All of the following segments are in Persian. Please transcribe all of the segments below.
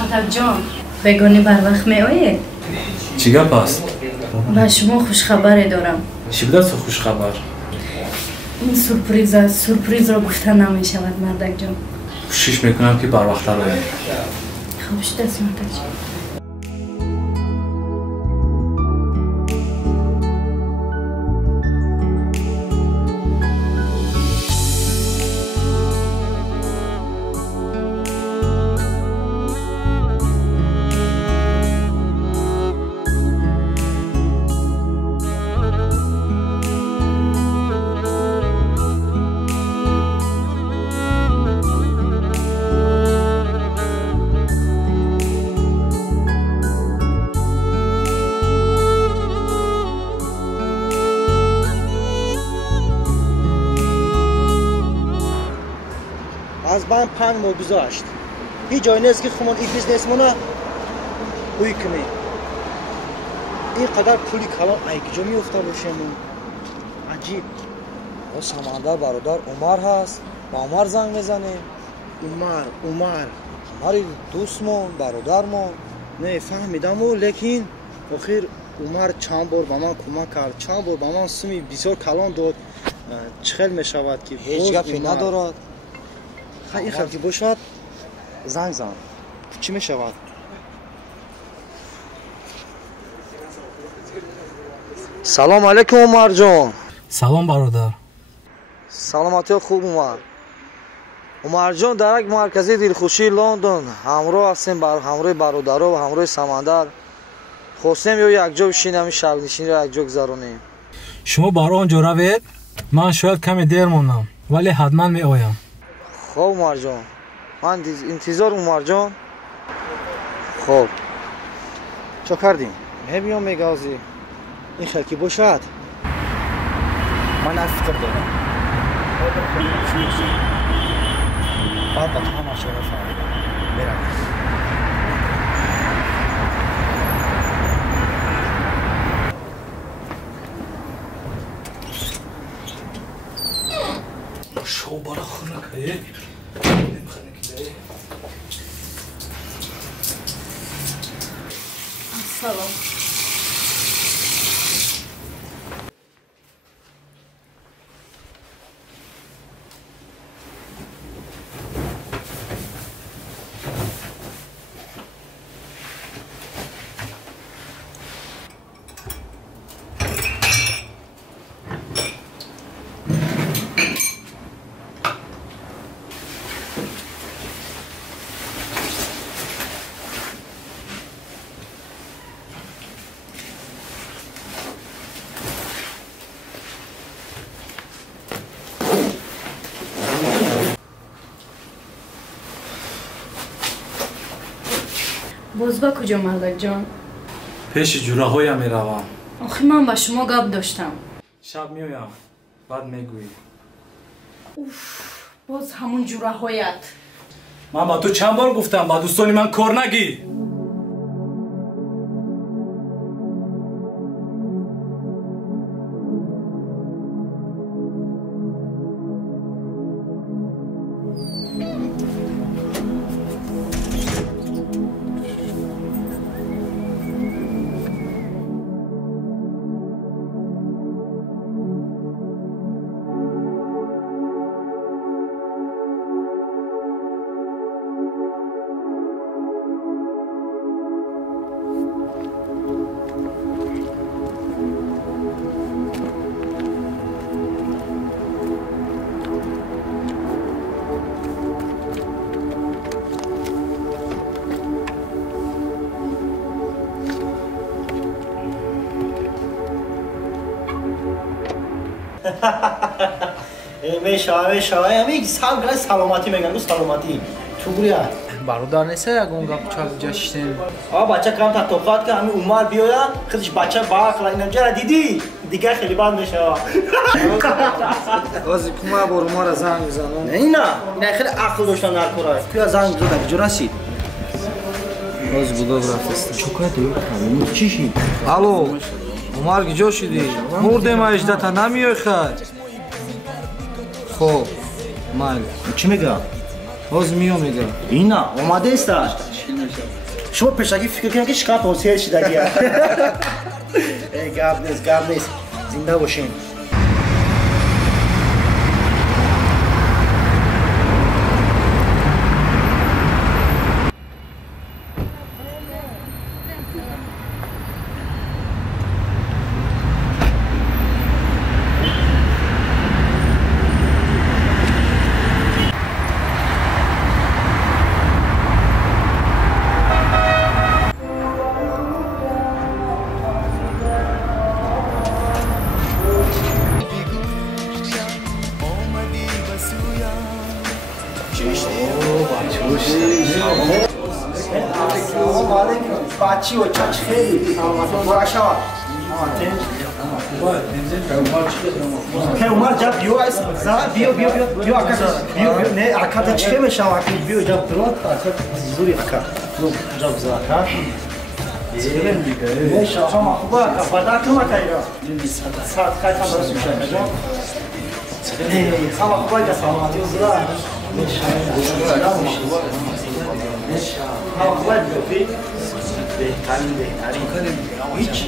مهتاب جان بگونی بر وقت می آیید؟ چی گپ است؟ با شما خوش خبری دارم. چی بود از خوش خبر؟ این سورپریز است. سورپریز را گفتن نمی شود مردک جان. کوشش میکنم که بر وقت رو آیم. خوب شده است مردک جان. از من 5 ماه گذشت. هیچ جایی نیست که خمون این بیزنس مونه بوی کنی. اینقدر پولی کلان ای کجا میفته باشمون؟ عجیب. او سمندر برادر عمر هست. با عمر زنگ بزنیم. عمر دوستمون برادرمون. نه فهمیدم و لیکن آخر عمر چند بار با من کمک کرد. چند بار با من سومی بسیار کلان داد. چخل میشود که هیچ گپی ندارد. این خیلی باشد زنگ زن. چی می شود؟ سلام علیکم عمر جان. سلام برادر. سلامتی خوب عمر. عمر جان در یک مرکزی دلخوشی لندن همراه هستیم بر همراه برادرها و همراه سمندر. خواستیم یا یک جا بشینیم شب نشینی را یک جا گذرونیم. شما برای آنجا روید؟ من شاید کمی دیر مونم ولی حتما می آیم. خب عمر جان من انتظار عمر جان. خب چه کردیم؟ میبینم میگازی. این خیلی باشد. من از فکر دارم. بعد با تو هم مشاوره فهمیدم. برم. شو بالا خونه که سلام. باز با کجا مردک جان؟ پیش جوره هایم می روم. آخه من با شما گپ داشتم. شب می آیم بعد می گویی. باز همون جوره هایت. من با تو چند بار گفتم با دوستانی من کار نگی. میشه همین سلامتی میگن سلامتی تو بریا برادر نیست یگون گپ چال جشتیم. بچه کم تا توقعات که همین عمر بیاید خودش بچه باقلا اینجا را دیدی دیگه خیلی بند میشه. بازی کما بار عمر زنگ میزنم. نه خیلی عقل داشتن در کارا. تو زنگ زد کجا رسید؟ باز بودو رفتست. چیکار داری؟ چی شد؟ الو عمر کجا شدی؟ مردم اجدتا نمیای خیر. خب مال چی میگه؟ ҳозир миём мега. اینا اومده است شما پیشکی فکر کنید که چقدر توصیه شدگی گپ نیست زنده باشین بچی و چاچ خیلی برا شما عمر جب بیو است بیو اکا بیو نه اکا چه میشه اکا بیو جب درات اکا زوری اکا جب زاکا نه شما خوبه اکا فردا کم اکا ایرا ساعت خیلی هم برسو شد خما خوبه اکا سلامتی و زرا خما خوبه بیو بهترین هیچ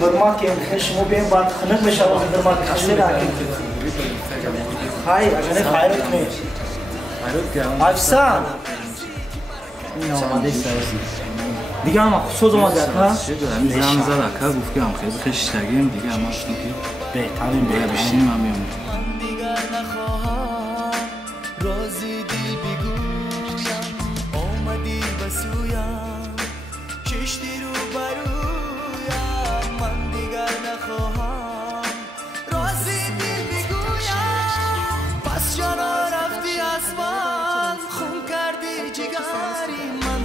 برمات که شما بیاین بعد خنک بشه و برمات خسته نکنید خیر اگر خیرت نیست افسان دیگه هم خصوص اومده ها همین زن زد اکا گفت که هم خیلی خشتگیم دیگه هم هستم که بهترین بیشتیم هم میام رازی دل بگویم آمدی بسویم کشتی رو برویم من دیگر نخواهم رازی دل بگویم پس جانا رفتی از من خون کردی جگری من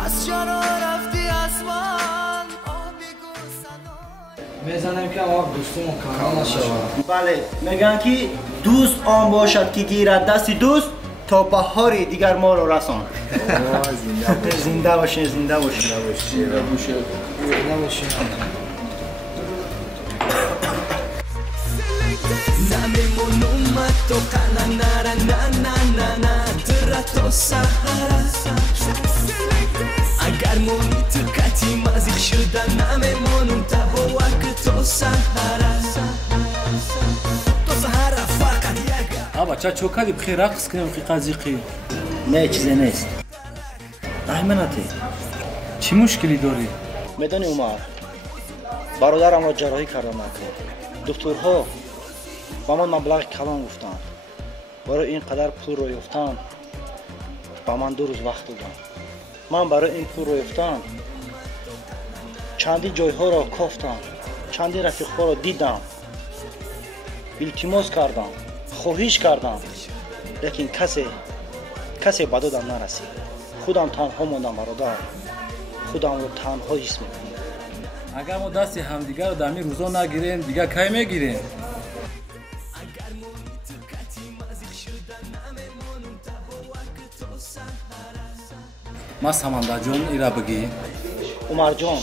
پس جانا رفتی از من آبی گوسنای میزنم که اما دوستمون کارا نشود بله میگن که دوست آن باشد که گیرد دست دوست تا بهاری دیگر ما رو رسان زنده باشین زنده باشین Namemon umat to kana nara na na na na Terato sahara Agar moni tukati mazik shuda Namemon tabo to sahara To sahara fakat yaga ابا چا کدی بخیر رقص کنیم که قضیقی نه چیزی نیست احمناتی چی مشکلی داری؟ میدانی عمر برادرم را جراحی کردن نکن دکترها با من مبلغ کلان گفتن برای اینقدر پول رو یافتن با من 2 روز وقت دادن من برای این پول رو یافتن چندی جایها را کافتم چندی رفیقها را دیدم التماس کردم خواهش کردم لیکن کسی به دادم نرسید خودم تنها موندم برادر خودم رو تنها حس میکنم اگر ما دست همدیگر رو در این روزا نگیریم دیگه کی میگیریم؟ ما سمندر جان ایرا بگی عمر جان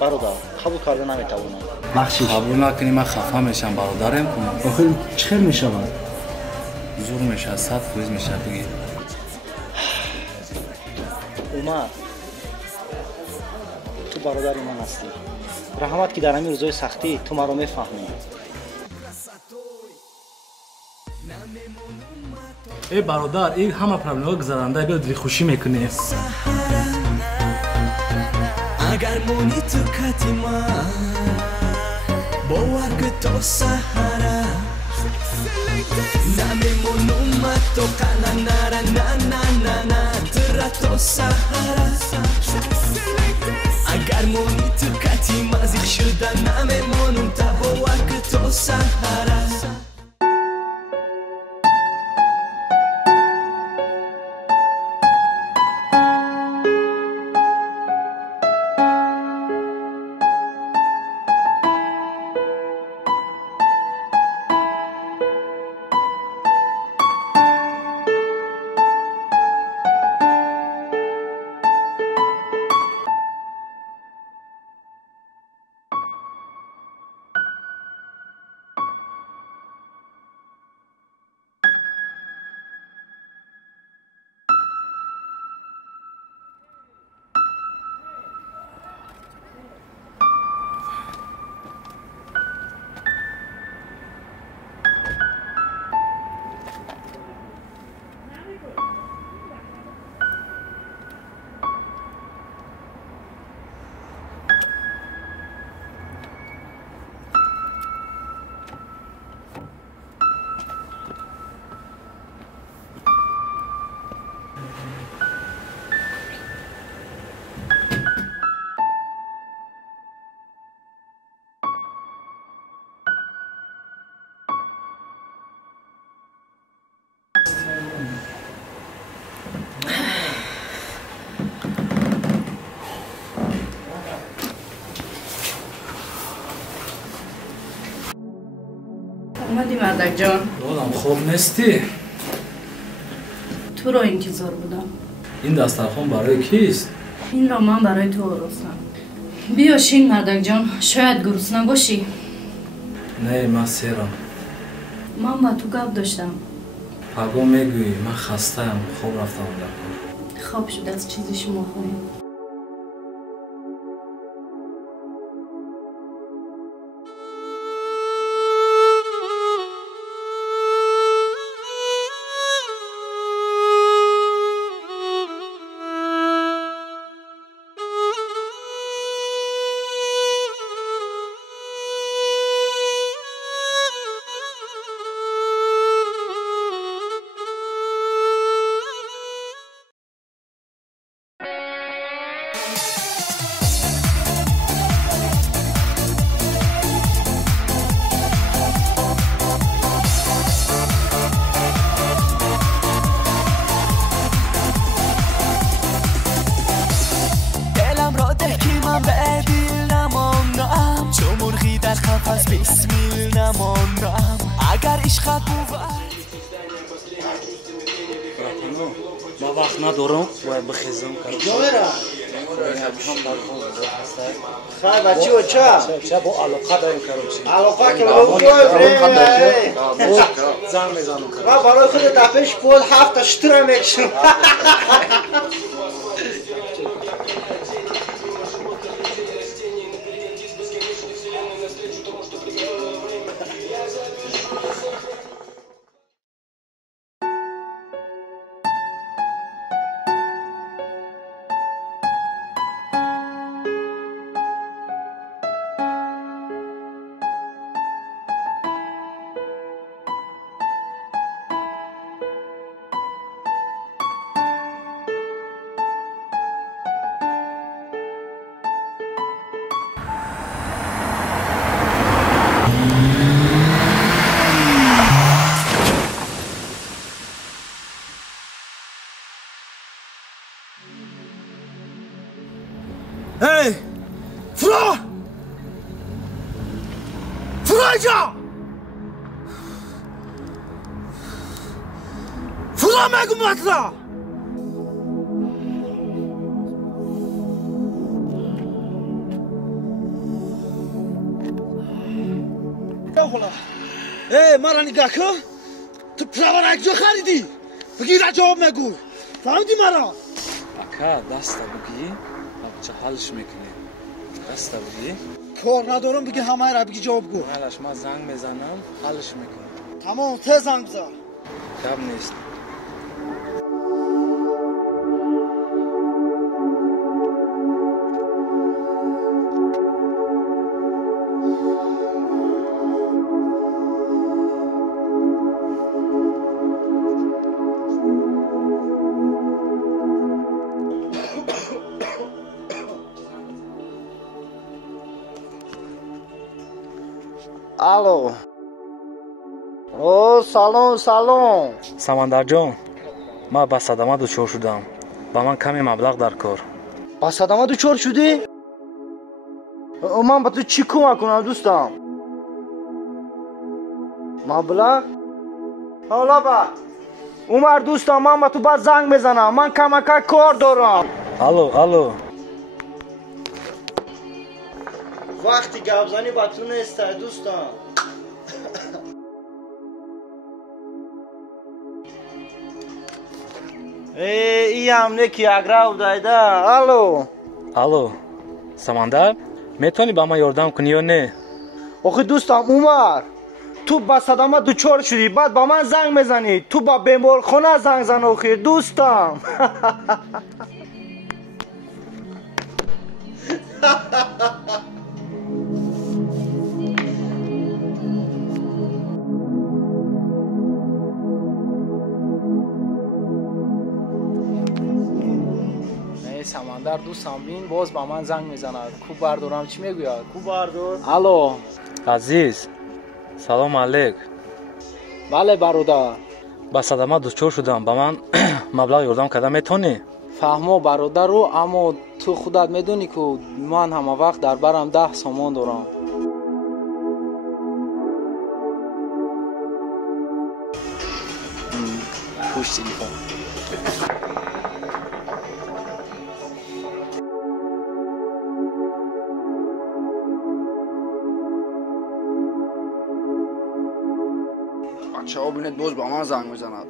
برادر قبول کرده نمیتوانم بخشش قبول نکنی من خفه میشم برادرم کنم آخه چه میشود زور میشه 100 فوز میشه بگی عمر تو برادر من هستی رحمت که در همین روزای سختی تو مرا میفهمی ای برادر این همه پرابلم‌ها گذرانده بیا دل خوشی میکنی Agar moni tukati ma Boar ke to sahara Namemon umat to kana nara na na na na Terato sahara Agar moni tukati mazik shuda Namemon boar ke to sahara آمدی مردک جان؟ دادم خوب نیستی؟ تو رو انتظار بودم. این دسترخوان برای کیست؟ این را من برای تو آوردم. بیا شین مردک جان، شاید گرسنه باشی. نه من سیرم. من با تو گپ داشتم. پگو میگویی من خسته‌ام، خوب رفتم در کار. خواب شده از چیزی شما خوریم. ما وقت ندارم باید بخیزم جویرا خیلی بچه و چه؟ با علاقه داریم کارم علاقه که با اون زنگ میزنم من برای خود دفعش پول 7 تا شتر میکشم Hey! Fra! Fraja! Fra مگو مطلع! ای مرا نگاه کن تو پرور یک جا خریدی بگیر جواب مگو فهمیدی مرا اکا دست بگی چه حلش میکنی دست بگی کار ندارم بگی همه را بگی جواب گو حالش ما زنگ میزنم حلش میکنم تمام ته زنگ بزن کم نیست الو او سلام سمندر جان ما با صدمه دچار شدم با من کمی مبلغ در کار با صدمه دچار شدی؟ من با تو چی کمک کنم دوستم؟ مبلغ؟ حالا با عمر دوستم من با تو باید زنگ بزنم من کمک کار دارم الو وقتی گپ زنی با تو نیست دوستم ای هم نکی اگراو دایده الو سمندر میتونی با من یاردم کنی یا نه آخه دوستم عمر تو با صدمه دچار شدی بعد با من زنگ میزنی تو با بیمارخانه زنگ زن آخه دوستم سمندر دوستم بین باز با من زنگ میزنه کو بردارم چی میگوید کو بردار الو عزیز سلام علیک بله برادر با صدمه دچار شدم با من مبلغ یاردم کرده میتونی فهمو برادر رو اما تو خودت میدونی که من همه وقت در برم 10 سامان دارم پشت تلفن. بچه ها بینید باز با من زنگ میزند.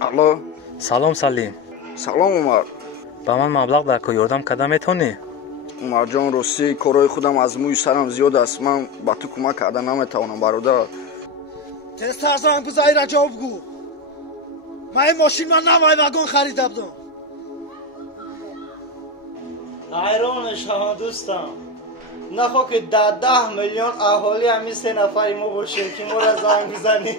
الو. سلام سلیم. سلام عمر. با من مبلغ در که یاردم کده میتونی؟ عمر جان راستی کارهای خودم از موی سرم زیاد است. من با تو کمک کردن نمیتوانم برادر. تستر زنگ بزنی را جواب گو. من این ماشین من نمای وگون خریده بودم. حیرانش ها دوستم. نخوا که 10 میلیون اهالی همین 3 نفری ما باشیم که ما را زنگ بزنی.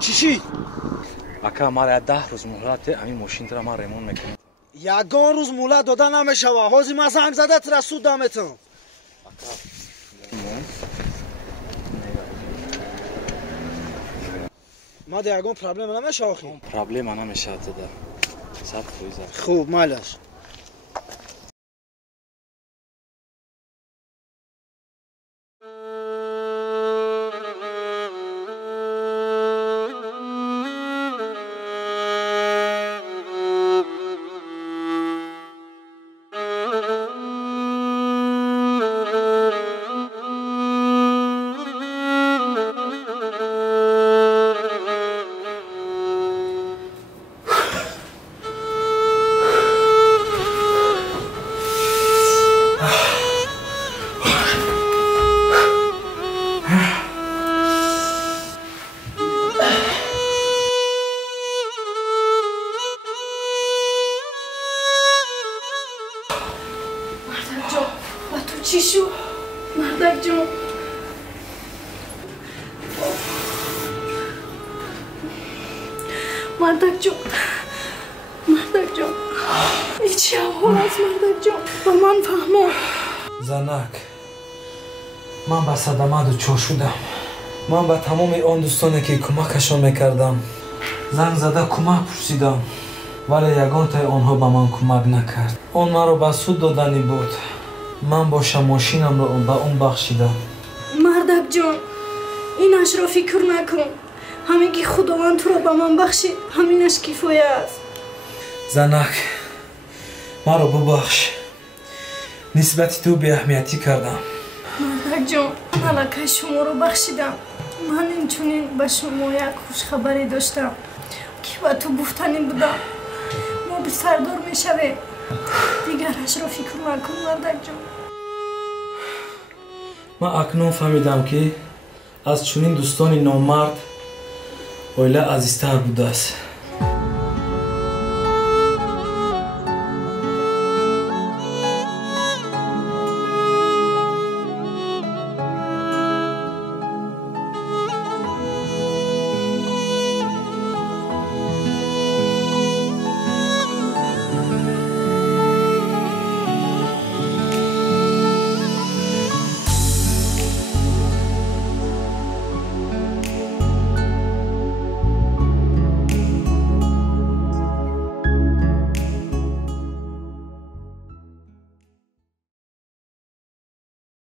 چی؟ اکا ما 10 روز مهلت همین ماشین را ما ریمون میکنیم. یگان روز مهلت دادن نمیشه. حاضی من زنگ زده ترسود دامتون. ما ده یگان پرابلم نمیشه آخی. پرابلم نمیشه دادا. صد فویزه. خوب مالش. چی شو؟ مردک جون مردک جون ایچی احوال است مردک جون با من فهمو زنک من به صدمه دچار شدم. من به تمام آن دوستانی که کمکشان میکردم زنگ زده کمک پرسیدم ولی یگان تای آنها به من کمک نکرد. آن مرا به سود دادنی بود. من باشه ماشینم را به اون بخشیدم. مردک جان اینش را فکر نکن. همین که خداوند تو را به من بخشید همینش کفایه است. زنک مرا ببخش. نسبت تو بی اهمیتی کردم. مردک جان ملکه شما رو بخشیدم. من اینچنین به شما یک خوشخبری داشتم که به تو گفتنی بودم. ما به سردار می شویم. دیگرش را فکر نکن مردک جان. من اکنون فهمیدم که از چنین دوستانی نامرد اویله عزیزتر بوده است.